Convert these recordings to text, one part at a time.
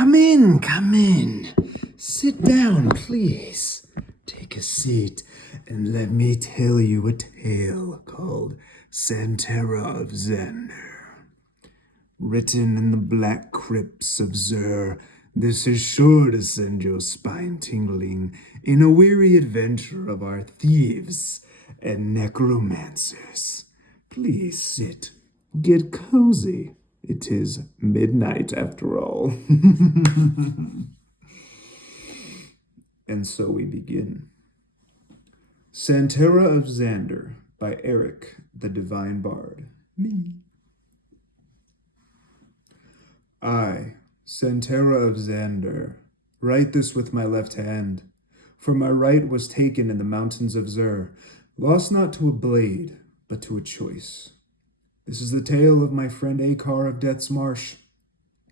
Come in, come in. Sit down, please. Take a seat, and let me tell you a tale called Santera of Xander. Written in the black crypts of Zur, this is sure to send your spine tingling in a weary adventure of our thieves and necromancers. Please sit, get cozy. It is midnight after all. And so we begin. Santera of Xander by Eric, the Divine Bard. Me. I, Santera of Xander, write this with my left hand, for my right was taken in the mountains of Zur, lost not to a blade, but to a choice. This is the tale of my friend Akar of Death's Marsh,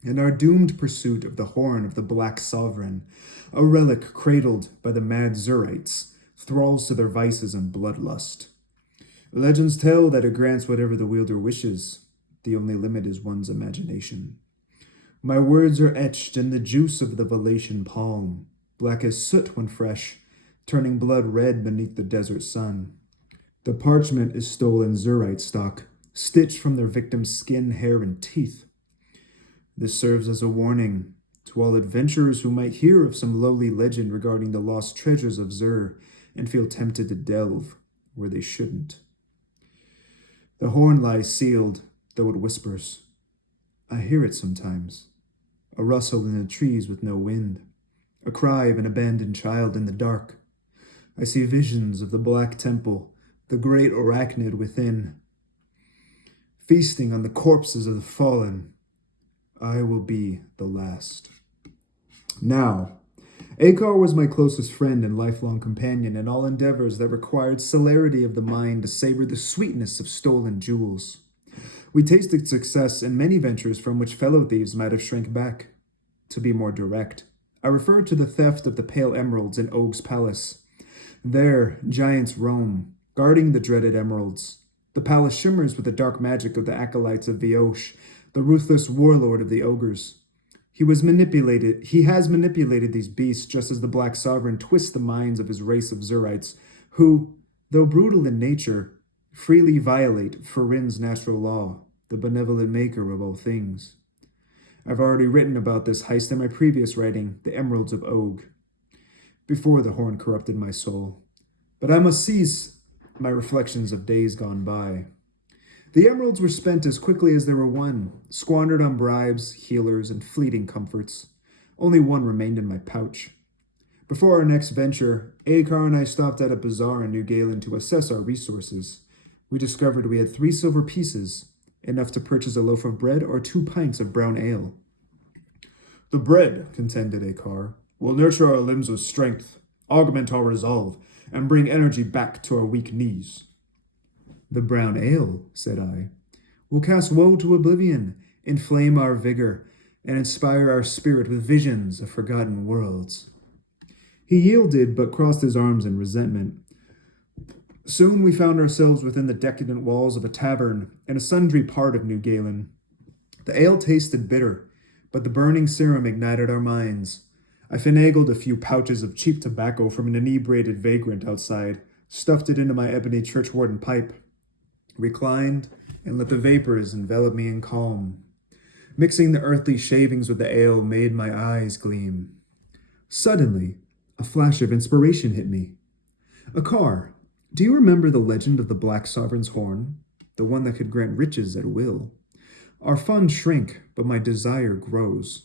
and our doomed pursuit of the horn of the Black Sovereign, a relic cradled by the mad Zurites, thralls to their vices and bloodlust. Legends tell that it grants whatever the wielder wishes. The only limit is one's imagination. My words are etched in the juice of the Valatian palm, black as soot when fresh, turning blood red beneath the desert sun. The parchment is stolen Zurite stock, stitched from their victims' skin, hair, and teeth. This serves as a warning to all adventurers who might hear of some lowly legend regarding the lost treasures of Zur and feel tempted to delve where they shouldn't. The horn lies sealed, though it whispers. I hear it sometimes, a rustle in the trees with no wind, a cry of an abandoned child in the dark. I see visions of the Black Temple, the great arachnid within, feasting on the corpses of the fallen. I will be the last. Now, Akar was my closest friend and lifelong companion in all endeavors that required celerity of the mind to savor the sweetness of stolen jewels. We tasted success in many ventures from which fellow thieves might have shrank back. To be more direct, I refer to the theft of the pale emeralds in Og's palace. There, giants roam, guarding the dreaded emeralds. The palace shimmers with the dark magic of the acolytes of Vioche, the ruthless warlord of the ogres. He has manipulated these beasts just as the Black Sovereign twists the minds of his race of Zurites, who, though brutal in nature, freely violate Farin's natural law, the benevolent maker of all things. I've already written about this heist in my previous writing, The Emeralds of Og, before the horn corrupted my soul. But I must cease my reflections of days gone by. The emeralds were spent as quickly as they were won, squandered on bribes, healers, and fleeting comforts. Only one remained in my pouch. Before our next venture, Akar and I stopped at a bazaar in New Galen to assess our resources. We discovered we had 3 silver pieces, enough to purchase a loaf of bread or 2 pints of brown ale. The bread, contended Akar, will nurture our limbs with strength, augment our resolve, and bring energy back to our weak knees. The brown ale, said I, will cast woe to oblivion, inflame our vigor, and inspire our spirit with visions of forgotten worlds. He yielded, but crossed his arms in resentment. Soon we found ourselves within the decadent walls of a tavern in a sundry part of New Galen. The ale tasted bitter, but the burning serum ignited our minds. I finagled a few pouches of cheap tobacco from an inebriated vagrant outside, stuffed it into my ebony churchwarden pipe, reclined, and let the vapors envelop me in calm. Mixing the earthly shavings with the ale made my eyes gleam. Suddenly, a flash of inspiration hit me. Akar, do you remember the legend of the Black Sovereign's horn? The one that could grant riches at will? Our funds shrink, but my desire grows.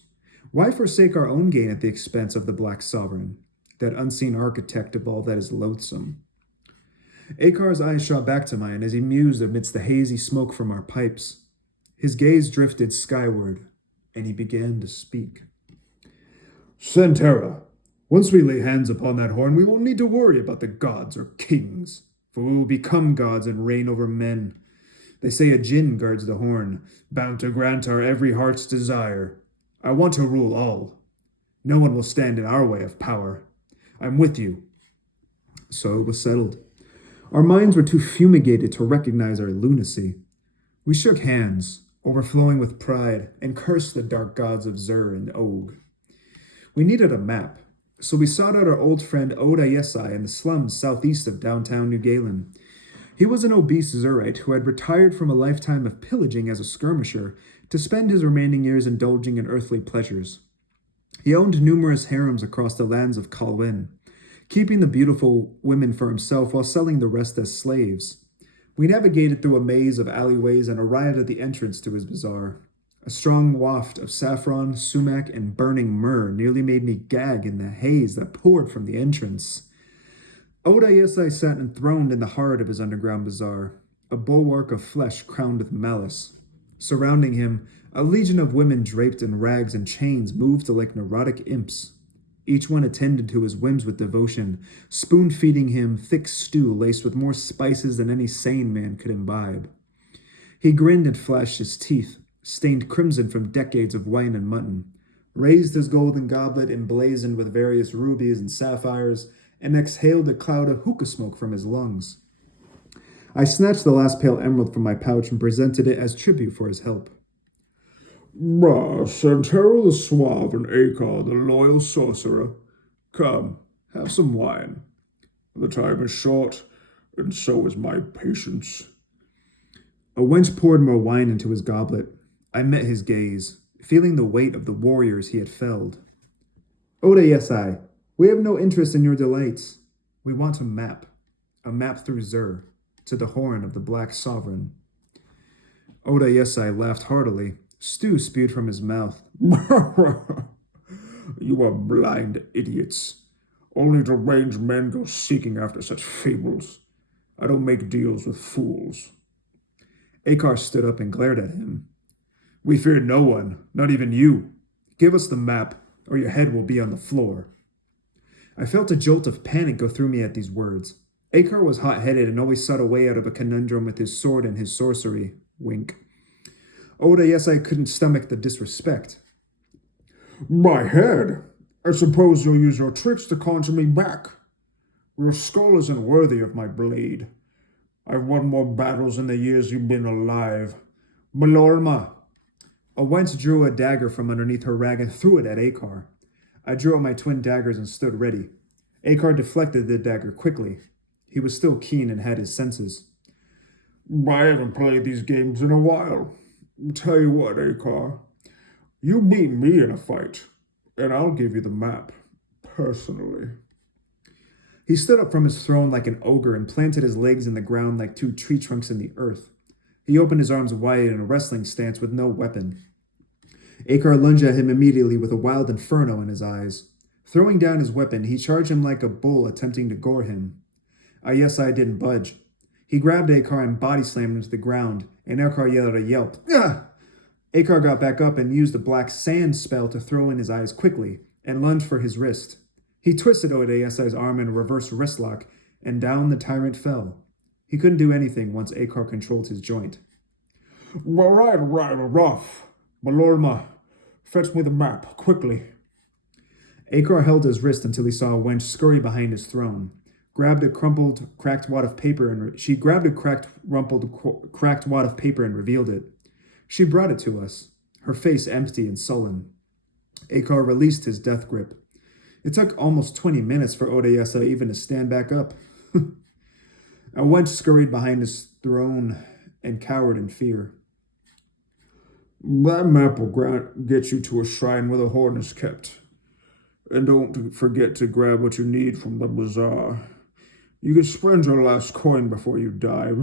Why forsake our own gain at the expense of the Black Sovereign, that unseen architect of all that is loathsome? Akar's eyes shot back to mine as he mused amidst the hazy smoke from our pipes. His gaze drifted skyward, and he began to speak. Santera, once we lay hands upon that horn, we won't need to worry about the gods or kings, for we will become gods and reign over men. They say a djinn guards the horn, bound to grant our every heart's desire. I want to rule all. No one will stand in our way of power. I'm with you. So it was settled. Our minds were too fumigated to recognize our lunacy. We shook hands, overflowing with pride, and cursed the dark gods of Zur and Og. We needed a map, so we sought out our old friend Oda Yesai in the slums southeast of downtown New Galen. He was an obese Zurite who had retired from a lifetime of pillaging as a skirmisher to spend his remaining years indulging in earthly pleasures. He owned numerous harems across the lands of Kalwyn, keeping the beautiful women for himself while selling the rest as slaves. We navigated through a maze of alleyways and arrived at the entrance to his bazaar. A strong waft of saffron, sumac, and burning myrrh nearly made me gag in the haze that poured from the entrance. Oda Yesai sat enthroned in the heart of his underground bazaar, a bulwark of flesh crowned with malice. Surrounding him, a legion of women draped in rags and chains moved like neurotic imps. Each one attended to his whims with devotion, spoon-feeding him thick stew laced with more spices than any sane man could imbibe. He grinned and flashed his teeth, stained crimson from decades of wine and mutton, raised his golden goblet emblazoned with various rubies and sapphires, and exhaled a cloud of hookah smoke from his lungs. I snatched the last pale emerald from my pouch and presented it as tribute for his help. Santero the Suave and Akar the Loyal Sorcerer. Come, have some wine. The time is short, and so is my patience. A wench poured more wine into his goblet. I met his gaze, feeling the weight of the warriors he had felled. Oda Yesai, we have no interest in your delights. We want a map through Zur, to the horn of the Black Sovereign. Oda Yesai laughed heartily. Stew spewed from his mouth. You are blind idiots. Only deranged men go seeking after such fables. I don't make deals with fools. Akar stood up and glared at him. We fear no one, not even you. Give us the map, or your head will be on the floor. I felt a jolt of panic go through me at these words. Akar was hot-headed and always sought a way out of a conundrum with his sword and his sorcery. Wink. Oda Yesai couldn't stomach the disrespect. My head! I suppose you'll use your tricks to conjure me back. Your skull isn't worthy of my blade. I've won more battles in the years you've been alive. Malorma! A wench drew a dagger from underneath her rag and threw it at Akar. I drew out my twin daggers and stood ready. Akar deflected the dagger quickly. He was still keen and had his senses. I haven't played these games in a while. Tell you what, Akar. You beat me in a fight, and I'll give you the map, personally. He stood up from his throne like an ogre and planted his legs in the ground like two tree trunks in the earth. He opened his arms wide in a wrestling stance with no weapon. Akar lunged at him immediately with a wild inferno in his eyes. Throwing down his weapon, he charged him like a bull attempting to gore him. Yesai didn't budge. He grabbed Akar and body slammed him to the ground, and Akar yelled a yelp. Ah! Akar got back up and used a black sand spell to throw in his eyes quickly, and lunged for his wrist. He twisted Oda Yesai's arm in a reverse wristlock, and down the tyrant fell. He couldn't do anything once Akar controlled his joint. Right, rough. Malorma, fetch me the map, quickly. Akar held his wrist until he saw a wench scurry behind his throne. Grabbed a crumpled, cracked wad of paper and she grabbed a cracked wad of paper and revealed it. She brought it to us, her face empty and sullen. Akar released his death grip. It took almost 20 minutes for Oda Yesai even to stand back up. A wench scurried behind his throne and cowered in fear. That map will get you to a shrine where the horn is kept. And don't forget to grab what you need from the bazaar. You can spend your last coin before you die.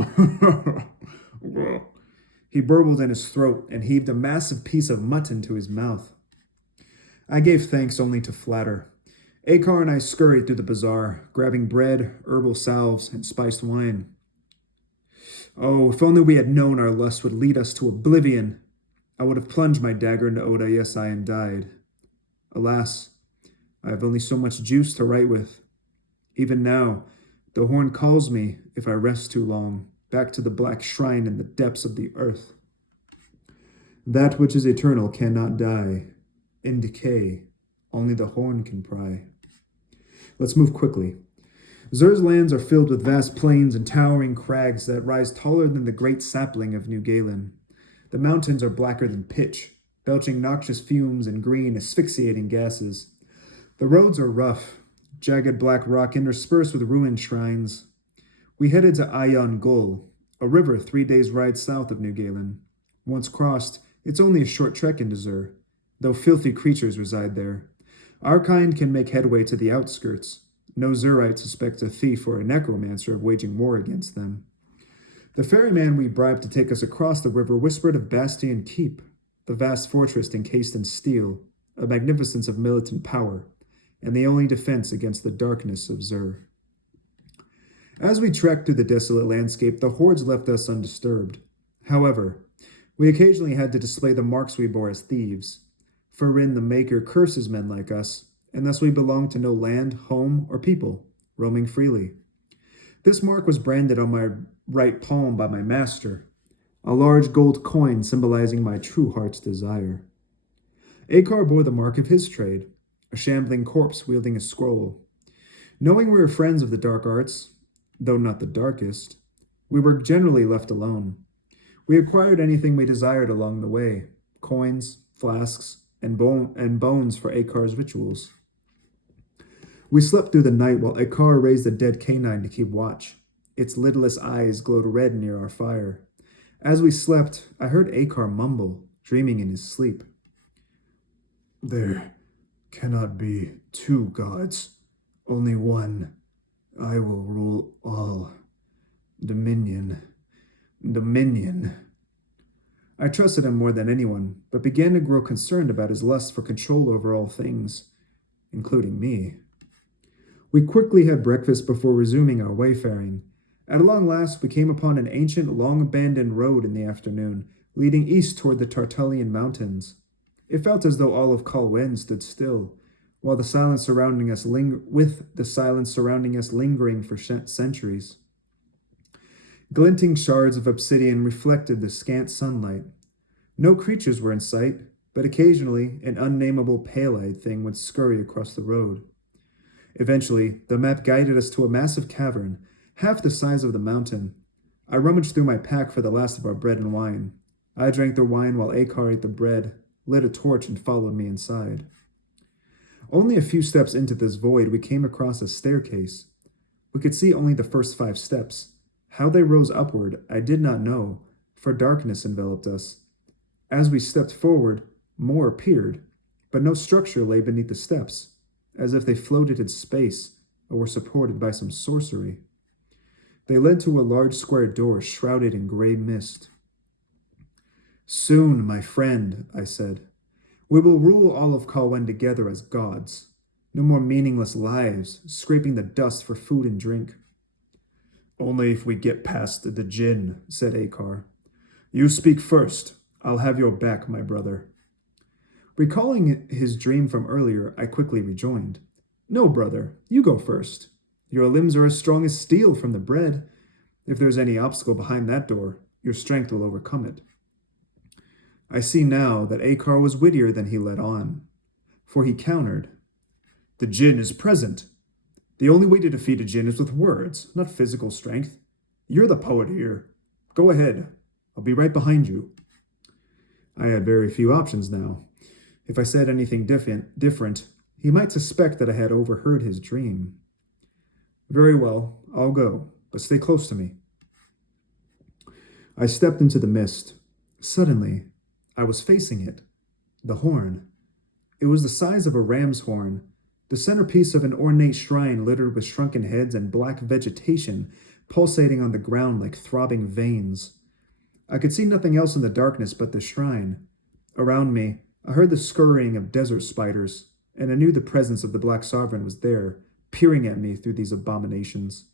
He burbled in his throat and heaved a massive piece of mutton to his mouth. I gave thanks only to flatter. Akar and I scurried through the bazaar, grabbing bread, herbal salves, and spiced wine. Oh, if only we had known our lust would lead us to oblivion. I would have plunged my dagger into Oda Yesai and died. Alas, I have only so much juice to write with. Even now, the horn calls me, if I rest too long, back to the black shrine in the depths of the earth. That which is eternal cannot die. In decay, only the horn can pry. Let's move quickly. Zur's lands are filled with vast plains and towering crags that rise taller than the great sapling of New Galen. The mountains are blacker than pitch, belching noxious fumes and green, asphyxiating gases. The roads are rough, jagged black rock interspersed with ruined shrines. We headed to Ayan Gul, a river 3 days' ride south of New Galen. Once crossed, it's only a short trek into Zur, though filthy creatures reside there. Our kind can make headway to the outskirts. No Zurite suspects a thief or a necromancer of waging war against them. The ferryman we bribed to take us across the river whispered of Bastion Keep, the vast fortress encased in steel, a magnificence of militant power, and the only defense against the darkness of Zur. As we trekked through the desolate landscape, the hordes left us undisturbed. However, we occasionally had to display the marks we bore as thieves. For Rin the Maker curses men like us, and thus we belong to no land, home, or people, roaming freely. This mark was branded on my right palm by my master, a large gold coin symbolizing my true heart's desire. Akar bore the mark of his trade, a shambling corpse wielding a scroll. Knowing we were friends of the dark arts, though not the darkest, we were generally left alone. We acquired anything we desired along the way, coins, flasks, and bones for Akar's rituals. We slept through the night while Akar raised a dead canine to keep watch. Its lidless eyes glowed red near our fire. As we slept, I heard Akar mumble, dreaming in his sleep. There cannot be two gods, only one. I will rule all. Dominion. I trusted him more than anyone, but began to grow concerned about his lust for control over all things, including me. We quickly had breakfast before resuming our wayfaring. At long last, we came upon an ancient, long-abandoned road in the afternoon, leading east toward the Tartullian Mountains. It felt as though all of Kalwen stood still, while the silence surrounding us lingering for centuries. Glinting shards of obsidian reflected the scant sunlight. No creatures were in sight, but occasionally an unnameable pale-eyed thing would scurry across the road. Eventually, the map guided us to a massive cavern, half the size of the mountain. I rummaged through my pack for the last of our bread and wine. I drank the wine while Akar ate the bread, lit a torch, and followed me inside. Only a few steps into this void, we came across a staircase. We could see only the first 5 steps. How they rose upward, I did not know, for darkness enveloped us. As we stepped forward, more appeared, but no structure lay beneath the steps, as if they floated in space or were supported by some sorcery. They led to a large square door shrouded in gray mist. Soon, my friend, I said, we will rule all of Kalwen together as gods. No more meaningless lives, scraping the dust for food and drink. Only if we get past the djinn, said Akar. You speak first. I'll have your back, my brother. Recalling his dream from earlier, I quickly rejoined. No, brother, you go first. Your limbs are as strong as steel from the bread. If there's any obstacle behind that door, your strength will overcome it. I see now that Akar was wittier than he let on, for he countered. The djinn is present. The only way to defeat a djinn is with words, not physical strength. You're the poet here. Go ahead. I'll be right behind you. I had very few options now. If I said anything different, he might suspect that I had overheard his dream. Very well, I'll go, but stay close to me. I stepped into the mist. Suddenly, I was facing it. The horn. It was the size of a ram's horn, the centerpiece of an ornate shrine littered with shrunken heads and black vegetation pulsating on the ground like throbbing veins. I could see nothing else in the darkness but the shrine. Around me, I heard the scurrying of desert spiders, and I knew the presence of the Black Sovereign was there, peering at me through these abominations.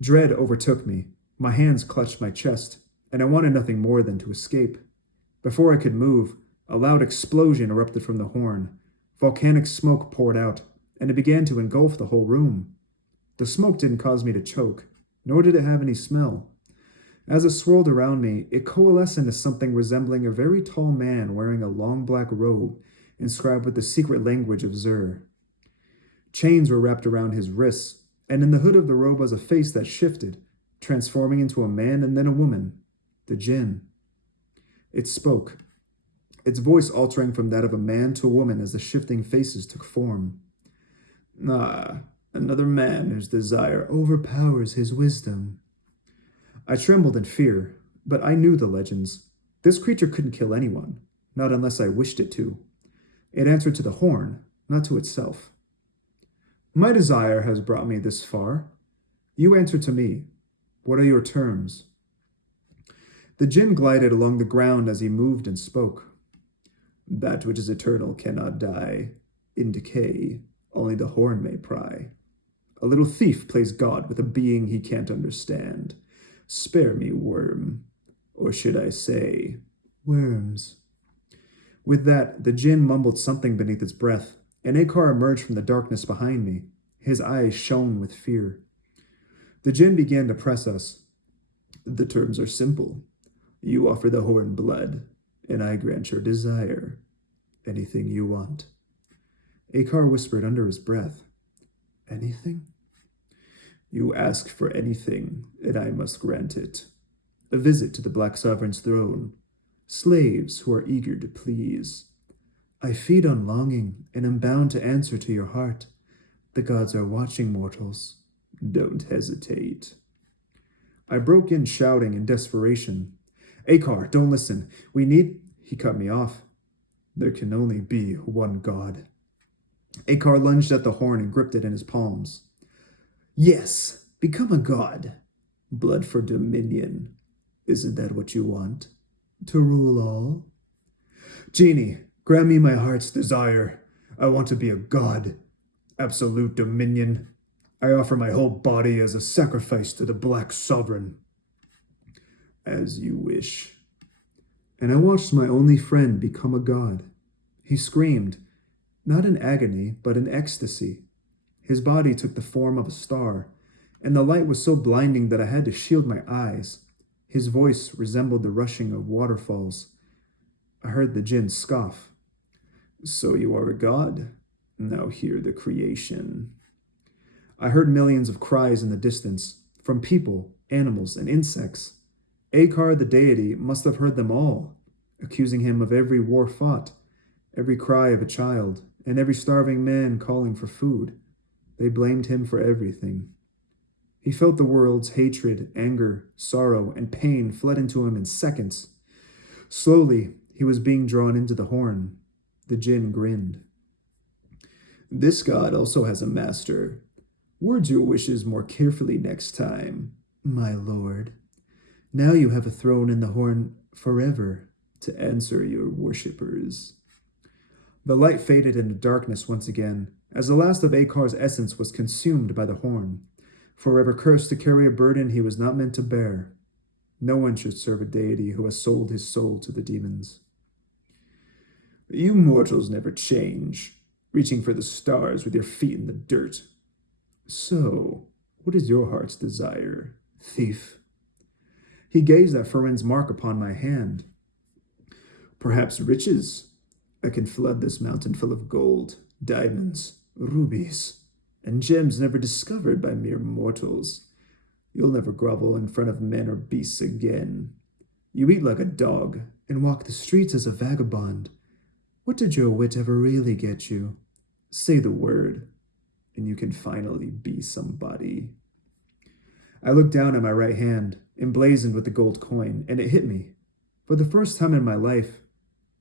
Dread overtook me. My hands clutched my chest, and I wanted nothing more than to escape. Before I could move, a loud explosion erupted from the horn. Volcanic smoke poured out, and it began to engulf the whole room. The smoke didn't cause me to choke, nor did it have any smell. As it swirled around me, it coalesced into something resembling a very tall man wearing a long black robe inscribed with the secret language of Zur. Chains were wrapped around his wrists, and in the hood of the robe was a face that shifted, transforming into a man and then a woman, the djinn. It spoke, its voice altering from that of a man to a woman as the shifting faces took form. Ah, another man whose desire overpowers his wisdom. I trembled in fear, but I knew the legends. This creature couldn't kill anyone, not unless I wished it to. It answered to the horn, not to itself. My desire has brought me this far. You answer to me. What are your terms? The djinn glided along the ground as he moved and spoke. That which is eternal cannot die. In decay, only the horn may pry. A little thief plays God with a being he can't understand. Spare me, worm. Or should I say, worms. With that, the djinn mumbled something beneath its breath, and Akar emerged from the darkness behind me. His eyes shone with fear. The djinn began to press us. The terms are simple. You offer the horn blood, and I grant your desire. Anything you want. Akar whispered under his breath. Anything? You ask for anything, and I must grant it. A visit to the Black Sovereign's throne. Slaves who are eager to please. I feed on longing, and am bound to answer to your heart. The gods are watching, mortals. Don't hesitate. I broke in shouting in desperation. Akar, don't listen. We need... He cut me off. There can only be one god. Akar lunged at the horn and gripped it in his palms. Yes, become a god. Blood for dominion. Isn't that what you want? To rule all? Genie, grant me my heart's desire. I want to be a god. Absolute dominion. I offer my whole body as a sacrifice to the Black Sovereign. As you wish. And I watched my only friend become a god. He screamed, not in agony, but in ecstasy. His body took the form of a star, and the light was so blinding that I had to shield my eyes. His voice resembled the rushing of waterfalls. I heard the djinn scoff. So you are a god? Now hear the creation. I heard millions of cries in the distance, from people, animals, and insects. Akar, the deity, must have heard them all, accusing him of every war fought, every cry of a child, and every starving man calling for food. They blamed him for everything. He felt the world's hatred, anger, sorrow, and pain flood into him in seconds. Slowly, he was being drawn into the horn. The djinn grinned. This god also has a master. Word your wishes more carefully next time, my lord. Now you have a throne in the horn forever to answer your worshippers. The light faded into darkness once again, as the last of Akar's essence was consumed by the horn, forever cursed to carry a burden he was not meant to bear. No one should serve a deity who has sold his soul to the demons. You mortals never change, reaching for the stars with your feet in the dirt. So, what is your heart's desire, thief? He gazed at Farin's mark upon my hand. Perhaps riches. I can flood this mountain full of gold, diamonds, rubies, and gems never discovered by mere mortals. You'll never grovel in front of men or beasts again. You eat like a dog and walk the streets as a vagabond. What did your wit ever really get you? Say the word, and you can finally be somebody. I looked down at my right hand, emblazoned with the gold coin, and it hit me. For the first time in my life,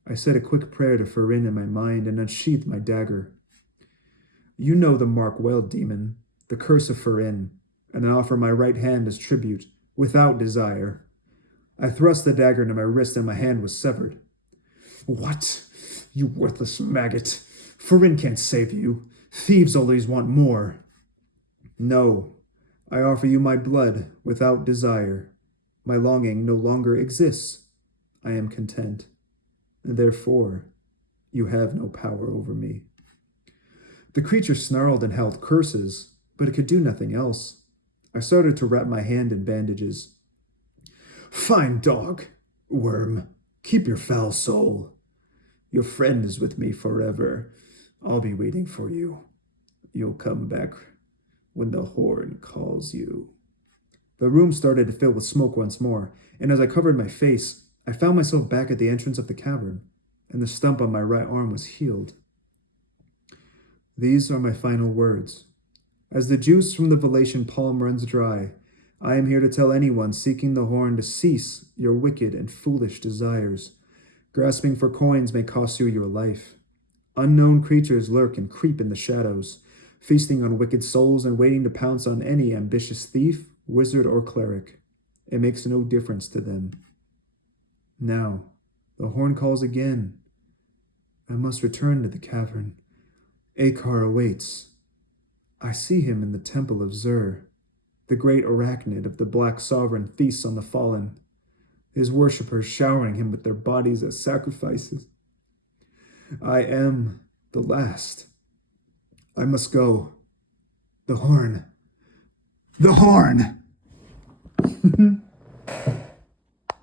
I said a quick prayer to Farin in my mind and unsheathed my dagger. You know the mark well, demon, the curse of Farin, and I offer my right hand as tribute, without desire. I thrust the dagger into my wrist and my hand was severed. What? You worthless maggot. Farin can't save you. Thieves always want more. No, I offer you my blood without desire. My longing no longer exists. I am content. Therefore, you have no power over me. The creature snarled and howled curses, but it could do nothing else. I started to wrap my hand in bandages. Fine dog, worm, keep your foul soul. Your friend is with me forever. I'll be waiting for you. You'll come back when the horn calls you. The room started to fill with smoke once more, and as I covered my face, I found myself back at the entrance of the cavern, and the stump on my right arm was healed. These are my final words. As the juice from the Valatian palm runs dry, I am here to tell anyone seeking the horn to cease your wicked and foolish desires. Grasping for coins may cost you your life. Unknown creatures lurk and creep in the shadows, feasting on wicked souls and waiting to pounce on any ambitious thief, wizard, or cleric. It makes no difference to them. Now, the horn calls again. I must return to the cavern. Akar awaits. I see him in the temple of Zur. The great arachnid of the Black Sovereign feasts on the fallen, his worshippers showering him with their bodies as sacrifices. I am the last. I must go. The horn. The horn!